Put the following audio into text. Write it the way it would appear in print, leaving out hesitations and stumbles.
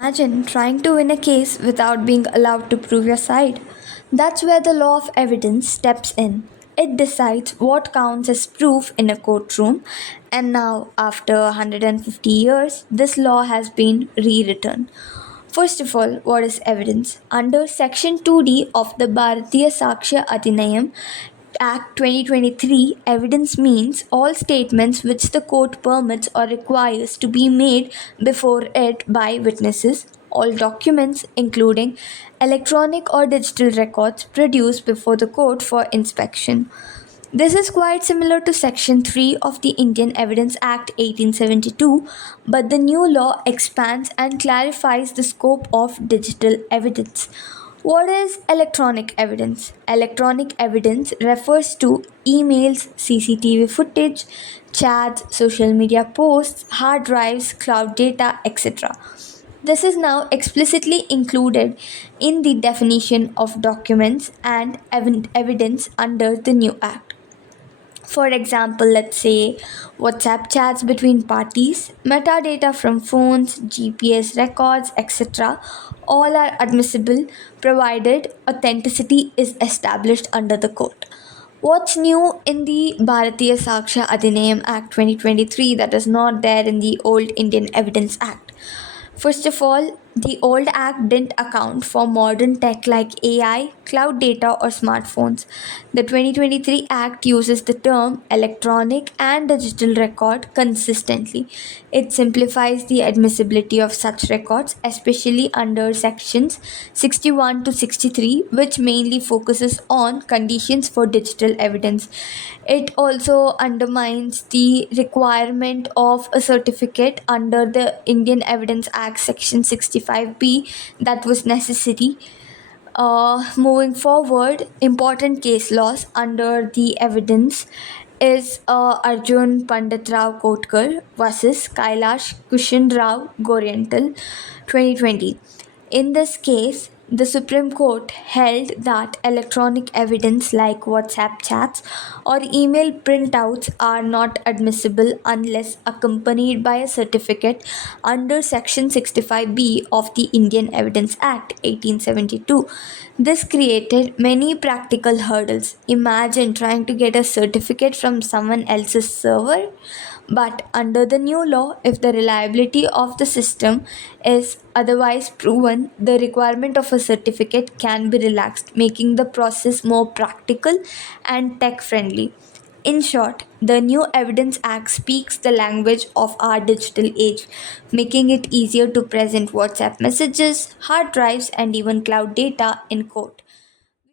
Imagine trying to win a case without being allowed to prove your side. That's where the law of evidence steps in. It decides what counts as proof in a courtroom, and now, after 150 years, this law has been rewritten. First of all, what is evidence? Under Section 2D of the Bharatiya Sakshya Adhiniyam, Act 2023, evidence means all statements which the court permits or requires to be made before it by witnesses, all documents, including electronic or digital records, produced before the court for inspection. This is quite similar to Section 3 of the Indian Evidence Act 1872, but the new law expands and clarifies the scope of digital evidence. What is electronic evidence? Electronic evidence refers to emails, CCTV footage, chats, social media posts, hard drives, cloud data, etc. This is now explicitly included in the definition of documents and evidence under the new Act. For example, let's say WhatsApp chats between parties, metadata from phones, GPS records, etc. all are admissible provided authenticity is established under the court. What's new in the Bharatiya Sakshya Adhiniyam Act 2023 that is not there in the old Indian Evidence Act? First of all, the old act didn't account for modern tech like AI, cloud data, or smartphones. The 2023 Act uses the term electronic and digital record consistently. It simplifies the admissibility of such records, especially under sections 61 to 63, which mainly focuses on conditions for digital evidence. It also undermines the requirement of a certificate under the Indian Evidence Act section 65B that was necessary. Moving forward, important case laws under the evidence is Arjun Pandit Rao Kotkar versus Kailash Kushan Rao Goriental 2020. In this case, the Supreme Court held that electronic evidence like WhatsApp chats or email printouts are not admissible unless accompanied by a certificate under Section 65B of the Indian Evidence Act 1872. This created many practical hurdles. Imagine trying to get a certificate from someone else's server. But under the new law, if the reliability of the system is otherwise proven, the requirement of a certificate can be relaxed, making the process more practical and tech friendly. In short, the new Evidence Act speaks the language of our digital age, making it easier to present WhatsApp messages, hard drives, and even cloud data in court.